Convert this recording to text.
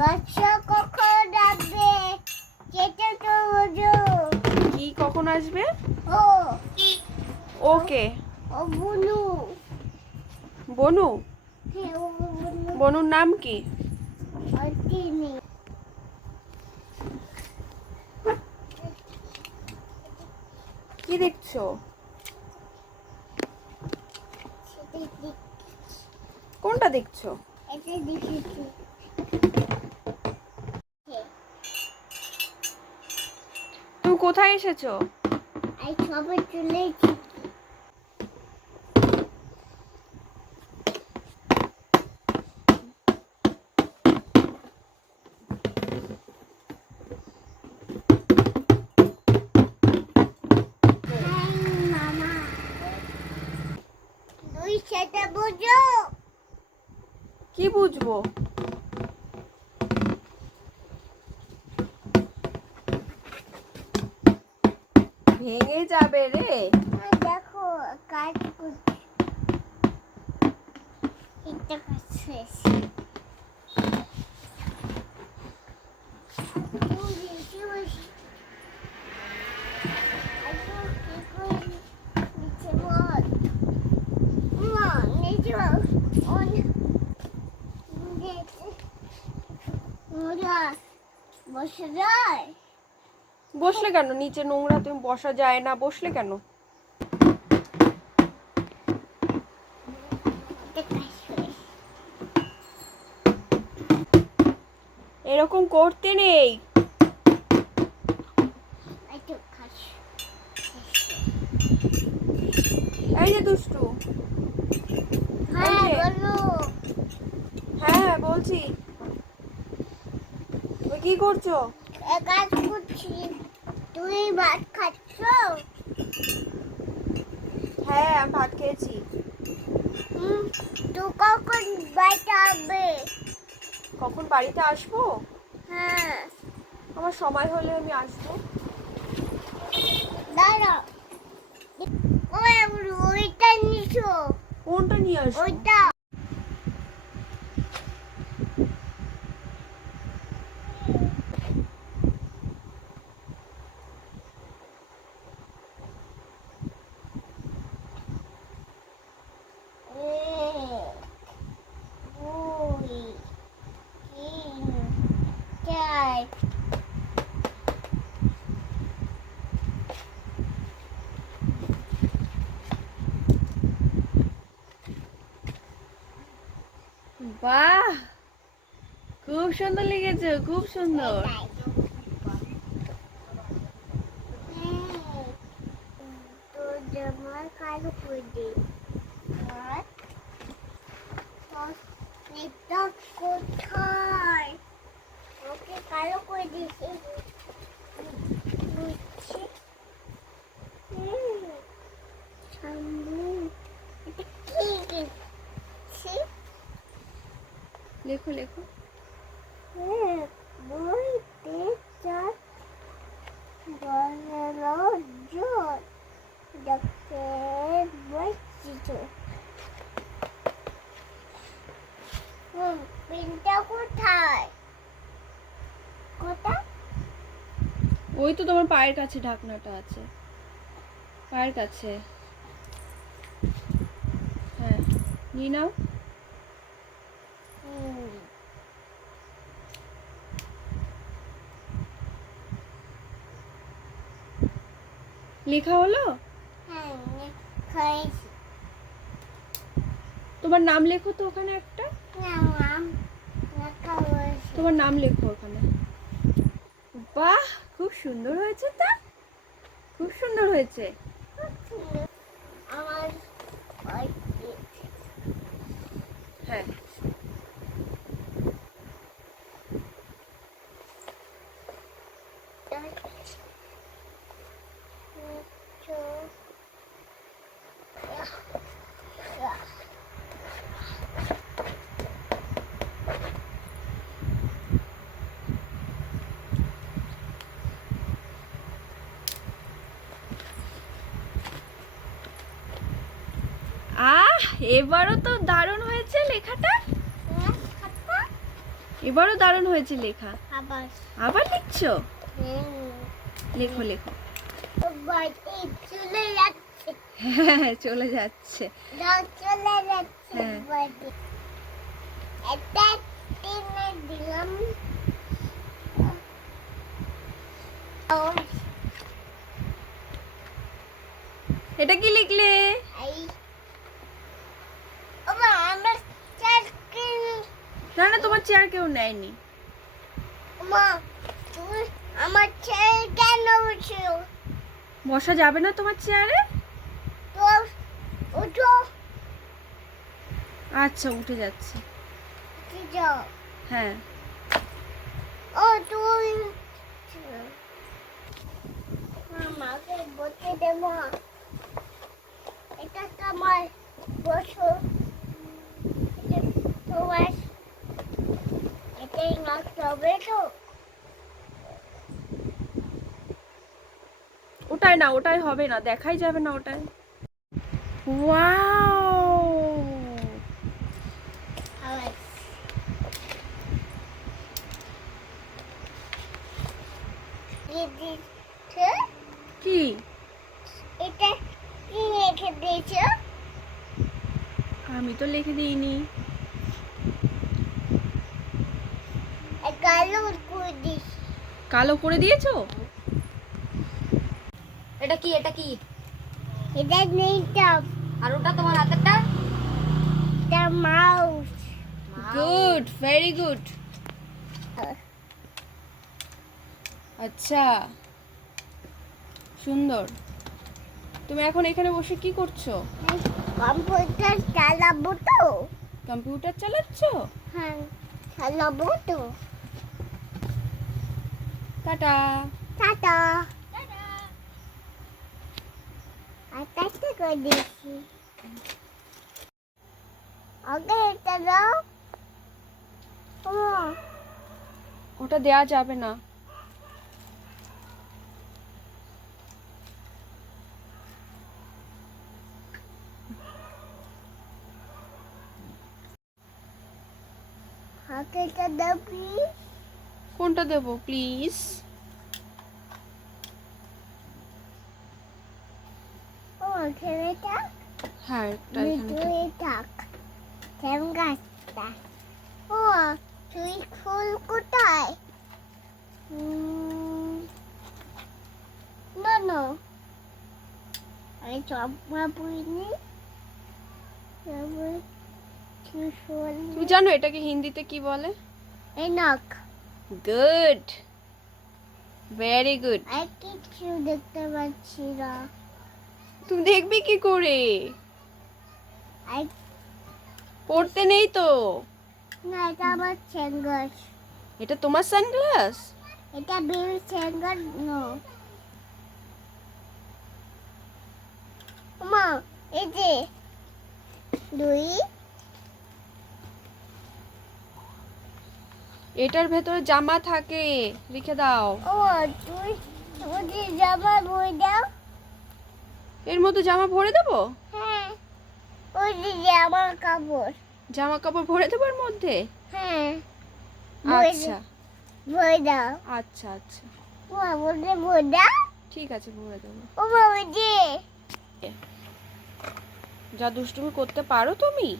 বাচ্চা কখন আসবে সেটা তো বুঝো। কি কখন আসবে? ও ওকে। ও বুনু। বনু? হ্যাঁ ও বুনু। বনুর নাম কি? অর্টিনি। কি দেখছো? সেটা দেখছি। কোনটা দেখছো? এটা দেখেছি। তুমি কোথায় এসেছো? আই সবাই চলে এসেছি। মামা তুই সেটা বুঝো। কি বুঝবো? ভেঙে যাবে রে। দেখো কাজ করছি। এটা কাজ শেষ। বসে যায়। বসলে কেন? নিচে নোংরা, তুমি বসা যায় না, বসলে কেন? এরকম করতে নেই। এই যে দুষ্টু। হ্যাঁ এই যে। বলো। হ্যাঁ বলছি। তুমি কি করছো? কাজ করছি। তুই ভাত খাচ্ছ? হ্যাঁ আমি ভাত খেয়েছি। তুই কখন বাড়িতে আসবে? কখন বাড়িতে আসবো? হ্যাঁ আমার সময় হলে আমি আসবো। দাঁড়া। ওইটা নিছো? কোনটা নিয়ে আসবো? ওইটা। বাহ, খুব সুন্দর লেগেছে, খুব সুন্দর। তোর জামার কালো করে দে। এটা কোথায়? ওকে কালো করে দিয়েছে। লেখো লেখো। বইতে চার বলো জোর দেখতে বসছিস। পেনটা কোথায়? কোথায়? ওই তো তোমার পায়ের কাছে ঢাকনাটা আছে, পায়ের কাছে। হ্যাঁ নিয়ে নাও। লেখা হলো? হ্যাঁ খাইছি। তোমার নাম লেখো তো ওখানে একটা। নাম লেখা হয়েছে। তোমার নাম লেখো ওখানে। বাহ, খুব সুন্দর হয়েছে তা, খুব সুন্দর হয়েছে। আমার হ্যাঁ আহ, এবারও তো দারুণ হয়েছে লেখাটা। এবারও দারুণ হয়েছে লেখা। আবার আবার লিখছো? হুম, লেখো লেখো। ও বাড়ি চলে যাচ্ছে, হ্যাঁ চলে যাচ্ছে। দাও চলে যাচ্ছে হ্যাঁ। বাড়ি। এটা টিনে দিলাম। ও এটা কি লিখলে? এই ও মা আমার চাকরি। না না, তোমার চেয়ার কেউ নেয়নি। মা তুমি আমার ছেলে কেন বলছো? বসা যাবে না তোমার চেয়ারে? তো ওঠো, আচ্ছা উঠে যাচ্ছে। উঠে যাও। হ্যাঁ। ও তুই মাকে বলতে দেবো, এটা তোমার বসো, এটা তোমার, এটাই নষ্ট হবে তো। ওটাই না, ওটাই হবে না, দেখাই যাবে না ওটাই। ওয়াও! আবার কি দিচ্ছে? কি? এটা কি রেখে দিয়েছো? আমি তো লিখে দিইনি। কালো করে দিস। কালো করে দিয়েছো? এটা কি? এটা কি? এটা নেই টপ, আর ওটা তোমার হাতেরটা? এটা মাউস। Good, very good. আচ্ছা, সুন্দর। তুমি এখন এখানে বসে কি করছো? কম্পিউটার চালাবো তো। কম্পিউটার চালাচ্ছো? হ্যাঁ চালাবো তো। টাটা। টাটা। আকাশে করে দিয়েছি। আগে এটা দাও। ও ওটা দেয়া যাবে না। আগে এটা দাও প্লিজ। কোনটা দেবো প্লিজ? ও এখানে থাক, হ্যাঁ, এটা এখানে থাক। মিঠুই থাক। কেমন গাছটা? ও তুই ফুল কোথায়? না না, আমি চম্পা পুইনি। তুমি জানো এটাকে হিন্দিতে কি বলে? এনক। Good, very good. আর কিছু দেখতে পাচ্ছি না। তুমি দেখবি কি করে? আর পড়তে নেই তো। না, এটা আমার চেঙ্গার। এটা তোমার সানগ্লাস? এটা বিল চেঙ্গার নো। মা এই যে দুই, এটার ভেতরে জামা থাকে, রেখে দাও। ও তুই তুই জামা বই দাও। এর মধ্যে জামা ভরে দেবো? হ্যাঁ ওই যে জামা কাপড়। জামা কাপড় ভরে দেবো এর মধ্যে? হ্যাঁ বই আচ্ছা বই দাও। আচ্ছা আচ্ছা, ও বলতে বই দাও। ঠিক আছে ভরে দেবো। ও বাবা যে যা দুষ্টুমি করতে পারো তুমি।